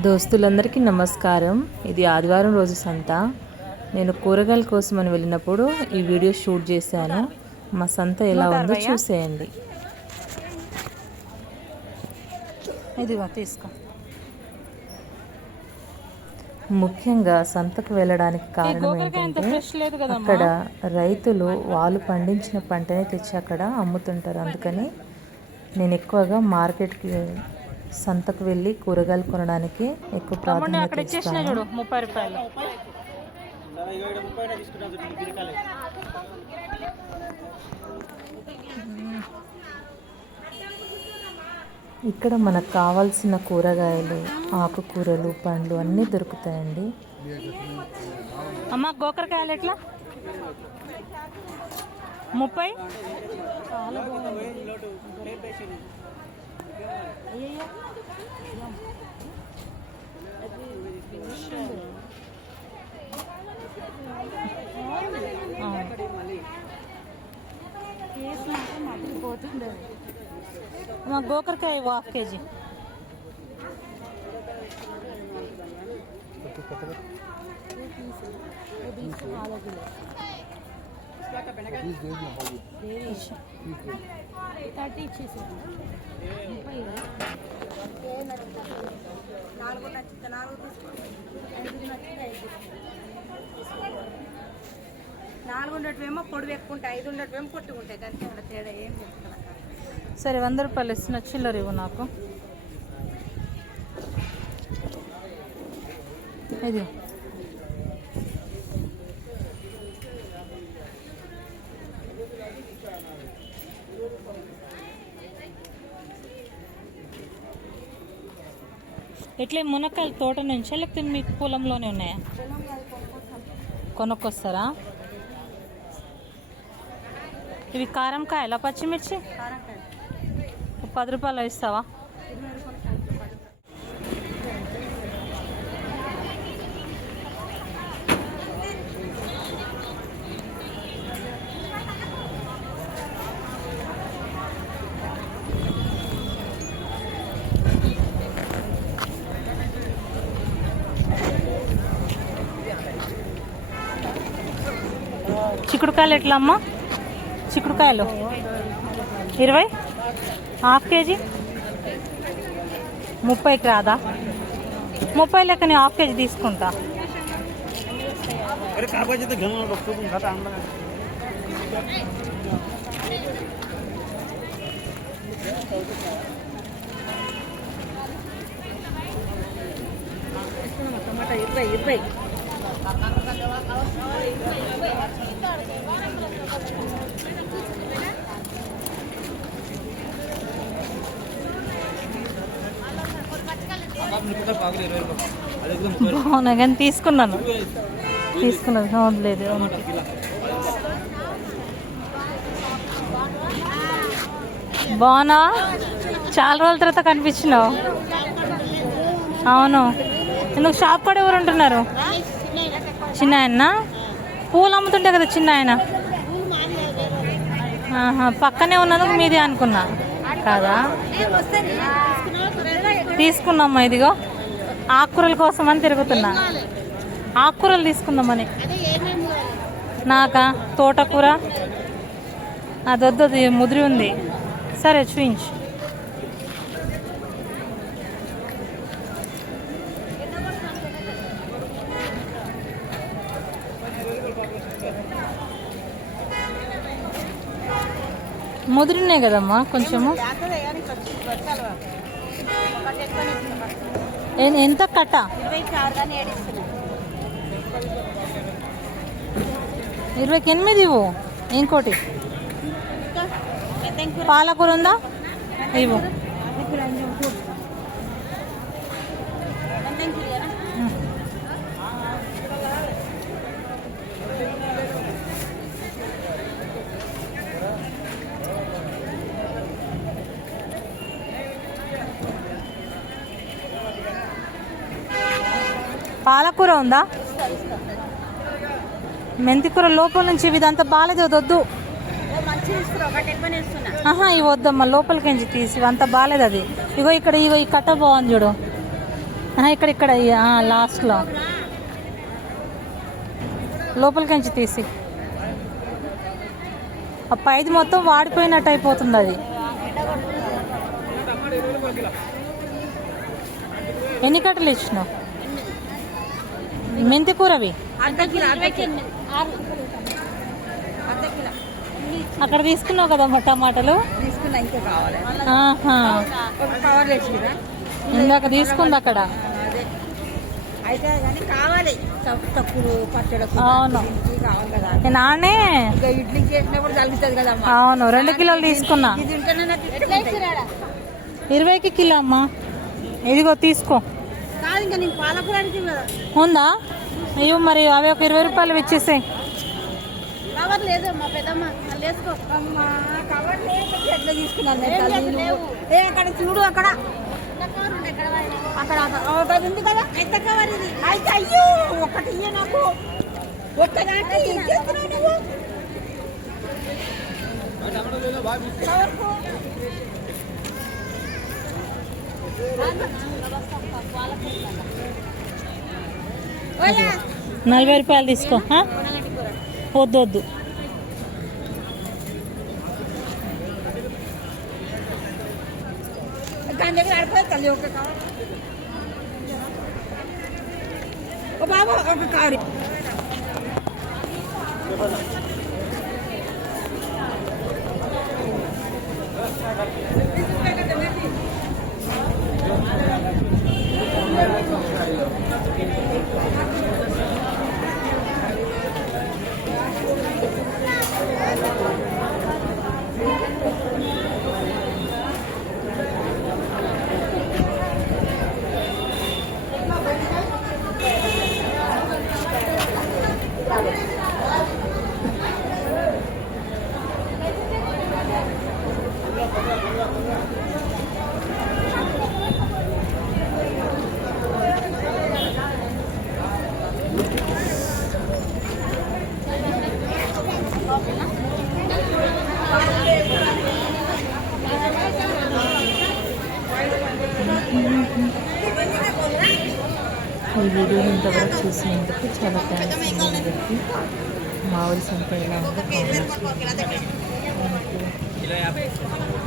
దోస్తులందరికీ నమస్కారం. ఇది ఆదివారం రోజు సంత. నేను కూరగాయల కోసం అని వెళ్ళినప్పుడు ఈ వీడియో షూట్ చేశాను. మా సంత ఎలా ఉందో చూసేయండి. ఇదిగో తీసుకో. ముఖ్యంగా సంతకు వెళ్ళడానికి కారణం ఏంటంటే అక్కడ రైతులు వాళ్ళు పండించిన పంటనే తెచ్చి అక్కడ అమ్ముతుంటారు. అందుకని నేను ఎక్కువగా మార్కెట్కి సంతకు వెళ్ళి కూరగాయలు కొనడానికి ఎక్కువ ప్రాధాన్యత ఇస్తాను. 30 రూపాయలు. ఇక్కడ మనకు కావాల్సిన కూరగాయలు, ఆకుకూరలు, పండ్లు అన్నీ దొరుకుతాయండి. అమ్మ గోకరకాయలు ఎట్లా? 30. మా గోకరకాయ 1/2 కేజీ. నాలుగు ఉండేవేమో పొడి ఎక్కువ ఉంటాయి, 5 ఉండేవేమో పొట్టుకుంటాయి. దానికి తేడా ఏం చెప్తాను. సరే 100 రూపాయలు ఇస్తున్న, చిల్లర ఇవ్వు నాకు. ఇది ఎట్లా మునక్కాయల తోట నుంచా లేకపోతే మీకు పొలంలోనే ఉన్నాయా? కొనుక్కొస్తారా? ఇవి కారం కాయలా, పచ్చిమిర్చి? 10 రూపాయలు ఇస్తావా? చిక్కుడుకాయలు ఎట్లా అమ్మా? చిక్కుడుకాయలు 20, 1/2 కేజీ. 30కి రాదా? 30 లెక్క నేను 1/2 కేజీ తీసుకుంటా. టమాటా 20. బాగున్నా కానీ తీసుకున్నాను లేదు. బాగున్నా, చాలా రోజుల తర్వాత కనిపించినావు. అవును, ఎందుకు షాప్ కూడా ఎవరు ఉంటున్నారు? చిన్న ఆయన పూలు అమ్ముతుంటే కదా చిన్న ఆయన. పక్కనే ఉన్నందుకు మీదే అనుకున్నా కాదా? తీసుకున్నామ్మా. ఇదిగో ఆకుకూరల కోసం అని తిరుగుతున్నా. ఆకుకూరలు తీసుకుందామని. నాకా తోటకూర అదొద్దు, ముదిరి ఉంది. సరే చూయించు. ముదిరినాయి కదమ్మా కొంచెము. ఎంత కట్ట? 28 ఇవ్వు. ఇంకోటి పాలకూర ఉందా? ఇవ్వు. పాలకూర ఉందా? మెంతికూర లోపల నుంచి ఇదంతా బాగాలేదు, వద్దు. ఇవి వద్దమ్మా, లోపలికి తీసి అంత బాగాలేదు అది. ఇగో ఇక్కడ ఈ కట్ట బాగుంది చూడు. ఇక్కడ లాస్ట్లో లోపలికించి తీసి ఆ పైది మొత్తం వాడిపోయినట్టు అయిపోతుంది అది. ఎన్ని కట్టలు ఇచ్చినావు? మెంతి కూరవి అక్కడ తీసుకున్నావు కదమ్మా టమాటాలు. తీసుకున్నా, ఇంకా కావాలి. ఆహా, ఒక కవర్ వేసిరా ఇందాక తీసుకుంది అక్కడ. అయితే కానీ కావాలి తక్కువ పచ్చడి అవును, కావాలి కదా. నాన్నే ఇంకా ఇడ్లీకి చేసినప్పుడు తగ్గుతుంది కదమ్మా. అవును, 2 కిలోలు తీసుకున్నా. ఇది తింటేనే నాకు ఇష్టం. 20కి కిలో అమ్మా. ఇదిగో తీసుకో. కాదు ఇంకా నేను పాలకూర అడిగింది కదా. ఉందా? అయ్యో మరి అవి ఒక 20 రూపాయలు ఇచ్చేసాయి. కవర్ లేదు మా పెద్దమ్మ, వేసుకో. అమ్మా కవర్ లేదు, ఎట్లా తీసుకున్నాను అక్కడ చూడు, అక్కడ అక్కడ ఒకటి ఉంది కదా. ఎంత కవర్ ఇది? అయితే అయ్యో ఒకటి ఇయ్య నాకు, ఒక్కదానికి ఇచ్చేస్తున్నావు నువ్వు. కవర్కు 40 రూపాయలు తీసుకో. వద్దు వద్దు. దాని దగ్గర ఆడిపోయి తల్లి ఒక కవర్. ఓ బాబు ఒక కవర్. ఈ వీడియోని ఇంతవరకు చూసినందుకు చాలా థ్యాంక్స్ అండి అందరికీ. మా ఊరి సంత ఎలా ఉందో కామెంట్స్ చేయండి. Thank you.